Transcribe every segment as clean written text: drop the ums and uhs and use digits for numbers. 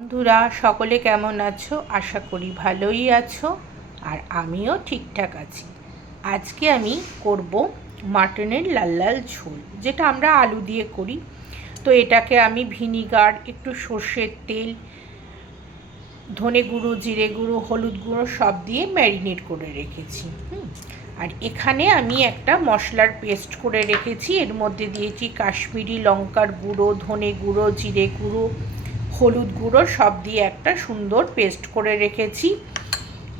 বন্ধুরা সকলে কেমন আছো? আশা করি ভালোই আছো, আর আমিও ঠিকঠাক আছি। আজকে আমি করব মাটনের লাল লাল ঝোল, যেটা আমরা আলু দিয়ে করি। তো এটাকে আমি ভিনিগার, একটু সর্ষের তেল, ধনে গুঁড়ো, জিরে গুঁড়ো, হলুদ গুঁড়ো সব দিয়ে ম্যারিনেট করে রেখেছি। আর এখানে আমি একটা মশলার পেস্ট করে রেখেছি। এর মধ্যে দিয়েছি কাশ্মীরি লঙ্কার গুঁড়ো, ধনে গুঁড়ো, জিরে গুঁড়ো, হলুদ গুঁড়ো সব দিয়ে একটা সুন্দর পেস্ট করে রেখেছি।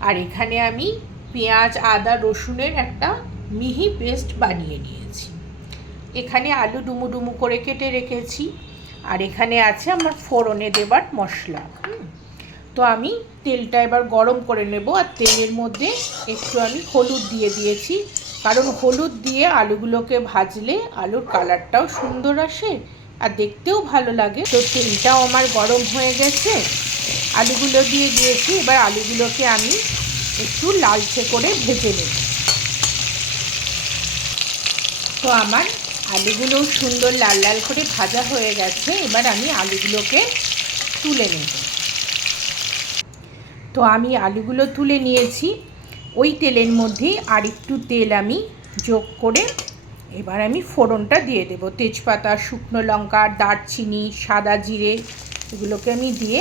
আর এখানে আমি পেঁয়াজ, আদা, রসুনের একটা মিহি পেস্ট বানিয়ে নিয়েছি। এখানে আলু ডুমু ডুমু করে কেটে রেখেছি। আর এখানে আছে আমার ফোড়নে দেবার মশলা। তো আমি তেলটা এবার গরম করে নেব। আর তেলের মধ্যে একটু আমি হলুদ দিয়ে দিয়েছি, কারণ হলুদ দিয়ে আলুগুলোকে ভাজলে আলুর কালারটাও সুন্দর আসে আর দেখতেও ভালো লাগে। তো তেলটাও আমার গরম হয়ে গেছে, আলুগুলো দিয়ে দিয়েছি। এবার আলুগুলোকে আমি একটু লালচে করে ভেজে নেব। তো আমার আলুগুলো সুন্দর লাল লাল করে ভাজা হয়ে গেছে। এবার আমি আলুগুলোকে তুলে নেব। তো আমি আলুগুলো তুলে নিয়েছি। ওই তেলের মধ্যেই আরেকটু তেল আমি যোগ করে এবার আমি ফোড়নটা দিয়ে দেব। তেজপাতা, শুকনো লঙ্কা, দারচিনি, সাদা জিরে এগুলোকে আমি দিয়ে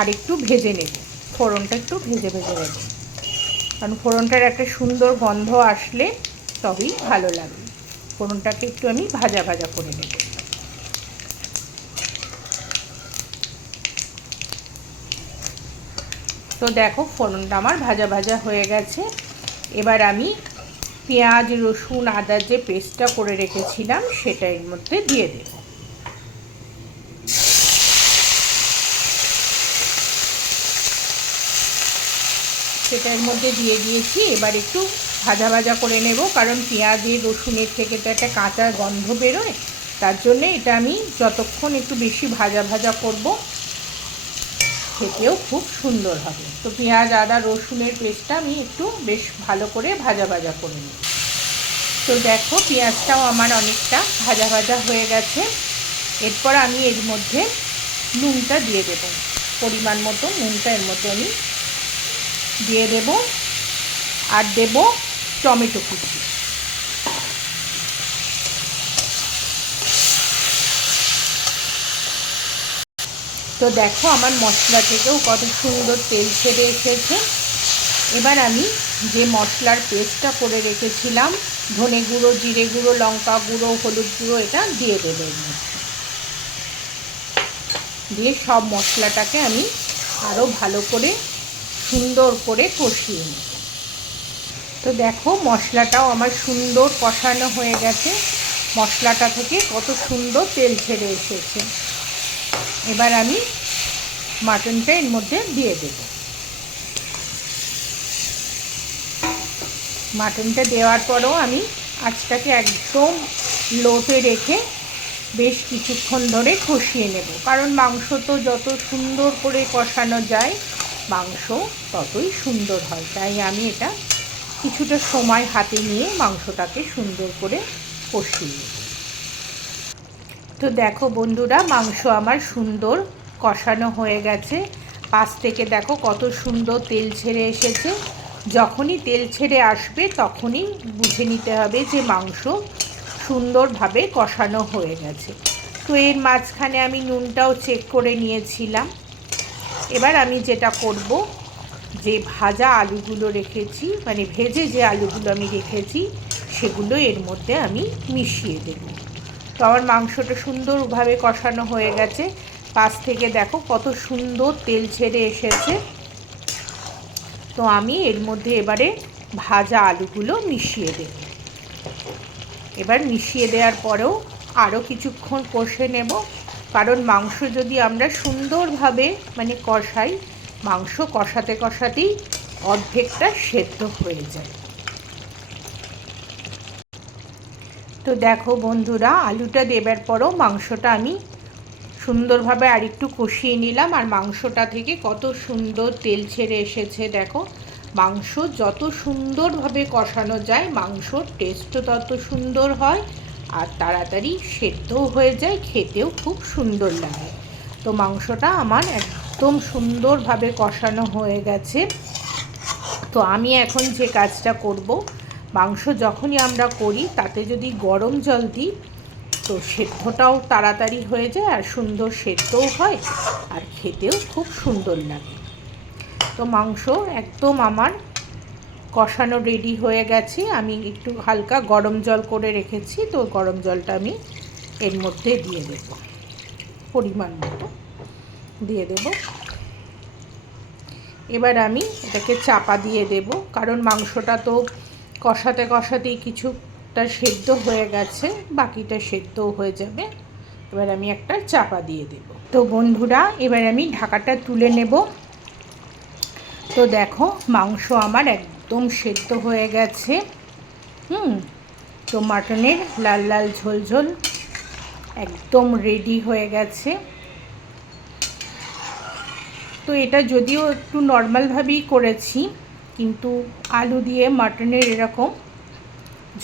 আরেকটু ভেজে নেব। ফোড়নটা একটু ভেজে ভেজে নেব, কারণ ফোড়নটার একটা সুন্দর গন্ধ আসলে তবেই ভালো লাগে। ফোড়নটাকে একটু আমি ভাজা ভাজা করে নেব। তো দেখো ফোড়নটা আমার ভাজা ভাজা হয়ে গেছে। এবার আমি পেঁয়াজ, রসুন, আদার যে পেস্টটা করে রেখেছিলাম সেটা এর মধ্যে দিয়ে দেব। সেটা এর মধ্যে দিয়ে দিয়েছি। এবার একটু ভাজা ভাজা করে নেব, কারণ পেঁয়াজের, রসুনের থেকে তো একটা কাঁচা গন্ধ বেরোয়। তার জন্যে এটা আমি যতক্ষণ একটু বেশি ভাজা ভাজা করব, খেতেও খুব সুন্দর হবে। তো পেঁয়াজ, আদা, রসুনের পেস্টটা আমি একটু বেশ ভালো করে ভাজা ভাজা করে নিই। তো দেখো পেঁয়াজটাও আমার অনেকটা ভাজা ভাজা হয়ে গেছে। এরপর আমি এর মধ্যে নুনটা দিয়ে দেব। পরিমাণ মতো নুনটা এর মধ্যে আমি দিয়ে দেব। আর দেব টমেটো কুচি। তো দেখো আমার মশলা থেকেও কত সুন্দর তেল ছেড়ে এসেছে। এবার আমি যে মশলার পেস্টটা করে রেখেছিলাম, ধনে গুঁড়ো, জিরে গুঁড়ো, লঙ্কা গুঁড়ো, হলুদ গুঁড়ো, এটা দিয়ে দেবো এর মধ্যে। দিয়ে সব মশলাটাকে আমি আরও ভালো করে সুন্দর করে কষিয়ে নেব। তো দেখো মশলাটাও আমার সুন্দর কষানো হয়ে গেছে। মশলাটা থেকে কত সুন্দর তেল ছেড়ে এসেছে। এবার আমি মাটনটা এর মধ্যে দিয়ে দেব। মাটনটা দেওয়ার পরও আমি আঁচটাকে একদম লোতে রেখে বেশ কিছুক্ষণ ধরে কষিয়ে নেব, কারণ মাংস তো যত সুন্দর করে কষানো যায় মাংস ততই সুন্দর হয়। তাই আমি এটা কিছুটা সময় হাতে নিয়ে মাংসটাকে সুন্দর করে কষিয়ে নেব। তো দেখো বন্ধুরা মাংস আমার সুন্দর কষানো হয়ে গেছে। পাশ থেকে দেখো কত সুন্দর তেল ছেড়ে এসেছে। যখনই তেল ছেড়ে আসবে তখনই বুঝে নিতে হবে যে মাংস সুন্দরভাবে কষানো হয়ে গেছে। তো এর মাঝখানে আমি নুনটাও চেক করে নিয়েছিলাম। এবার আমি যেটা করব, যে ভাজা আলুগুলো রেখেছি, মানে ভেজে যে আলুগুলো আমি রেখেছি সেগুলো এর মধ্যে আমি মিশিয়ে দেব। তো আমার মাংসটা সুন্দরভাবে কষানো হয়ে গেছে। পাশ থেকে দেখো কত সুন্দর তেল ছেড়ে এসেছে। তো আমি এর মধ্যে এবারে ভাজা আলুগুলো মিশিয়ে দেব। এবার মিশিয়ে দেওয়ার পরেও আরও কিছুক্ষণ কষে নেব, কারণ মাংস যদি আমরা সুন্দরভাবে মানে কষাই, মাংস কষাতে কষাতেই অর্ধেকটা সেদ্ধ হয়ে যায়। তো দেখো বন্ধুরা আলুটা দেবার পরও মাংসটা আমি সুন্দরভাবে আরেকটু কষিয়ে নিলাম। আর মাংসটা থেকে কত সুন্দর তেল ছেড়ে এসেছে। দেখো মাংস যত সুন্দরভাবে কষানো যায় মাংসর টেস্টও তত সুন্দর হয়, আর তাড়াতাড়ি সেদ্ধও হয়ে যায়, খেতেও খুব সুন্দর লাগে। তো মাংসটা আমার একদম সুন্দরভাবে কষানো হয়ে গেছে। তো আমি এখন যে কাজটা করব, মাংস যখনই আমরা করি তাতে যদি গরম জল দিই তো সেদ্ধটাও তাড়াতাড়ি হয়ে যায় আর সুন্দর সেদ্ধও হয় আর খেতেও খুব সুন্দর লাগে। তো মাংস একদম আমার কষানো রেডি হয়ে গেছে। আমি একটু হালকা গরম জল করে রেখেছি, তো গরম জলটা আমি এর মধ্যে দিয়ে দেব, পরিমাণ মতো দিয়ে দেব। এবার আমি এটাকে চাপা দিয়ে দেব, কারণ মাংসটা তো কষাতে কষাতেই কিছুটা সেদ্ধ হয়ে গেছে, বাকিটা সেদ্ধও হয়ে যাবে। এবার আমি একটা চাপা দিয়ে দেব। তো বন্ধুরা, এবার আমি ঢাকাটা তুলে নেব। তো দেখো মাংস আমার একদম সেদ্ধ হয়ে গেছে। তো মাটনের লাল লাল ঝোল ঝোল একদম রেডি হয়ে গেছে। তো এটা যদিও একটু নর্মালভাবেই করেছি, কিন্তু আলু দিয়ে মাটনের এরকম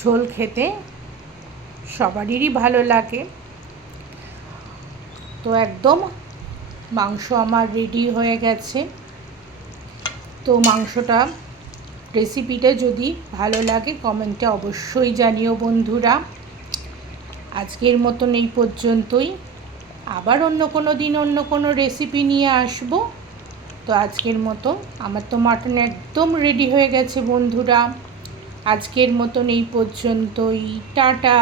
ঝোল খেতে সবারই ভালো লাগে। তো একদম মাংস আমার রেডি হয়ে গেছে। তো মাংসটা রেসিপিটা যদি ভালো লাগে কমেন্টে অবশ্যই জানিও বন্ধুরা। আজকের মতন এই পর্যন্তই, আবার অন্য কোনো দিন অন্য কোনো রেসিপি নিয়ে আসবো। তো আজকের মতো আমার তো মাটন একদম রেডি হয়ে গেছে বন্ধুরা। আজকের মতন এই পর্যন্তই, টাটা।